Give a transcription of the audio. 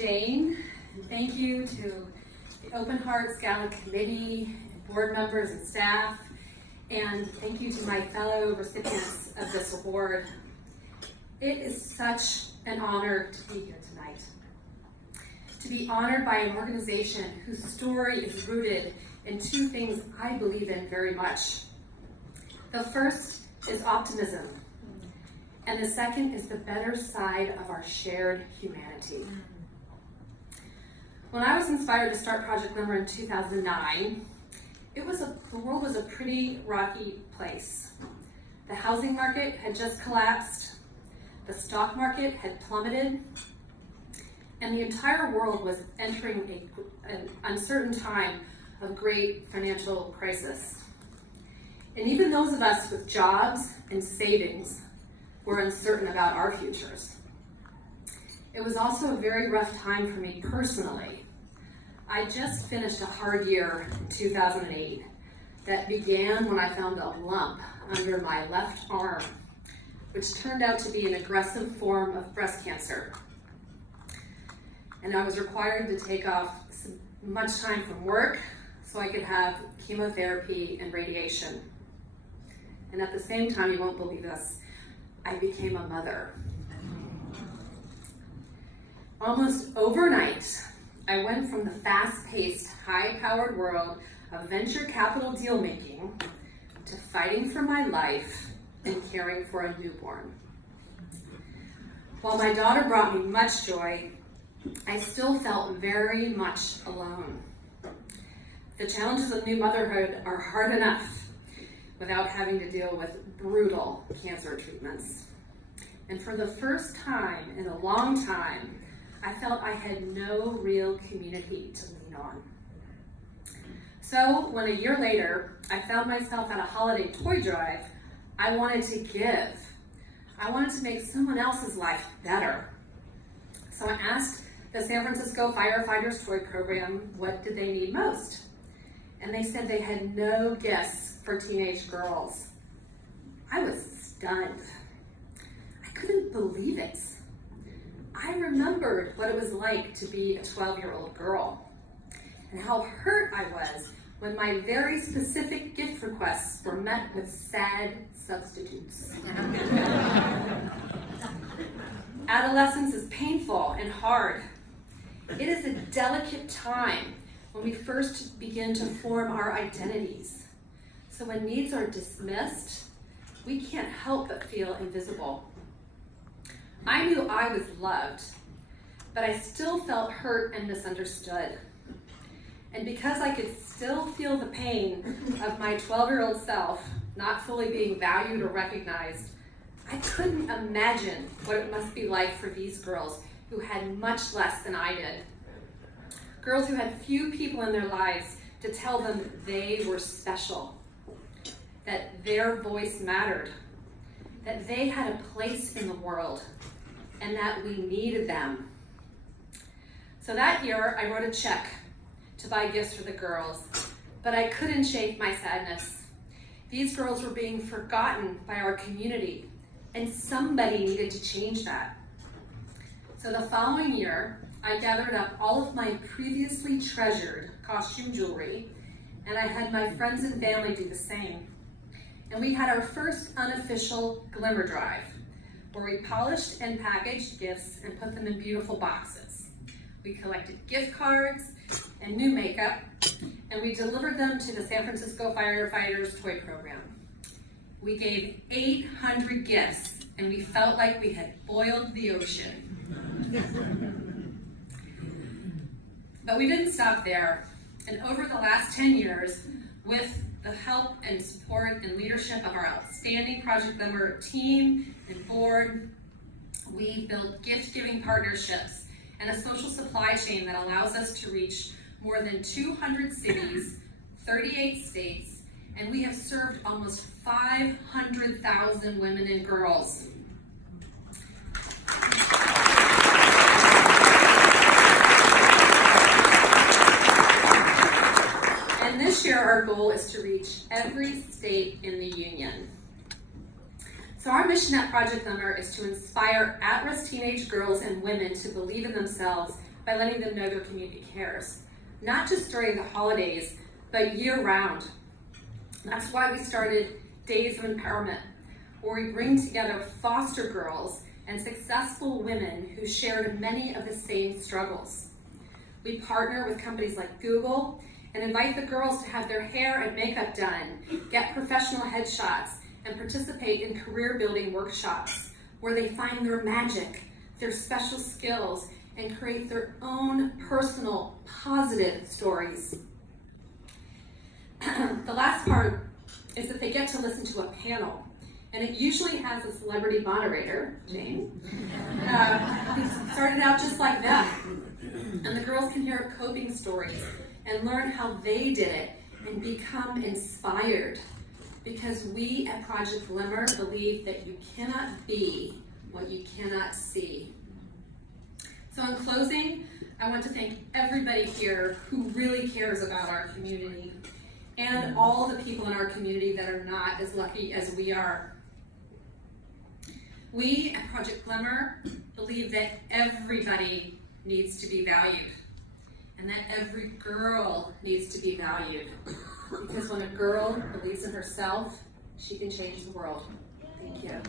Jane, and thank you to the Open Hearts Gala Committee, and board members and staff, and thank you to my fellow recipients of this award. It is such an honor to be here tonight. To be honored by an organization whose story is rooted in two things I believe in very much. The first is optimism, and the second is the better side of our shared humanity. When I was inspired to start Project Glimmer in 2009, the world was a pretty rocky place. The housing market had just collapsed, the stock market had plummeted, and the entire world was entering an uncertain time of great financial crisis. And even those of us with jobs and savings were uncertain about our futures. It was also a very rough time for me personally. I just finished a hard year in 2008 that began when I found a lump under my left arm, which turned out to be an aggressive form of breast cancer. And I was required to take off much time from work so I could have chemotherapy and radiation. And at the same time, you won't believe this, I became a mother. Almost overnight, I went from the fast-paced, high-powered world of venture capital deal-making to fighting for my life and caring for a newborn. While my daughter brought me much joy, I still felt very much alone. The challenges of new motherhood are hard enough without having to deal with brutal cancer treatments. And for the first time in a long time, I felt I had no real community to lean on. So when a year later, I found myself at a holiday toy drive, I wanted to give. I wanted to make someone else's life better. So I asked the San Francisco Firefighters Toy Program, what did they need most? And they said they had no gifts for teenage girls. I was stunned. I couldn't believe it. I remembered what it was like to be a 12-year-old girl and how hurt I was when my very specific gift requests were met with sad substitutes. Adolescence is painful and hard. It is a delicate time when we first begin to form our identities. So when needs are dismissed, we can't help but feel invisible. I knew I was loved, but I still felt hurt and misunderstood. And because I could still feel the pain of my 12-year-old self not fully being valued or recognized, I couldn't imagine what it must be like for these girls who had much less than I did. Girls who had few people in their lives to tell them they were special, that their voice mattered, that they had a place in the world, and that we needed them. So that year, I wrote a check to buy gifts for the girls, but I couldn't shake my sadness. These girls were being forgotten by our community, and somebody needed to change that. So the following year, I gathered up all of my previously treasured costume jewelry, and I had my friends and family do the same. And we had our first unofficial Glimmer drive, where we polished and packaged gifts and put them in beautiful boxes. We collected gift cards and new makeup, and we delivered them to the San Francisco Firefighters Toy Program. We gave 800 gifts, and we felt like we had boiled the ocean. But we didn't stop there, and over the last 10 years, with the help and support and leadership of our outstanding Project Glimmer team and board, we built gift-giving partnerships and a social supply chain that allows us to reach more than 200 cities, 38 states, and we have served almost 500,000 women and girls. And this year, our goal is to reach every state in the union. So our mission at Project Glimmer is to inspire at-risk teenage girls and women to believe in themselves by by letting them know their community cares, not just during the holidays, but year-round. That's why we started Days of Empowerment, where we bring together foster girls and successful women who shared many of the same struggles. We partner with companies like Google and invite the girls to have their hair and makeup done, get professional headshots, and participate in career-building workshops where they find their magic, their special skills, and create their own personal, positive stories. The last part is that they get to listen to a panel, and it usually has a celebrity moderator, Jane, who started out just like them. And the girls can hear coping stories and learn how they did it and become inspired. Because we at Project Glimmer believe that you cannot be what you cannot see. So in closing, I want to thank everybody here who really cares about our community and all the people in our community that are not as lucky as we are. We at Project Glimmer believe that everybody needs to be valued and that every girl needs to be valued. Because when a girl believes in herself, she can change the world. Thank you.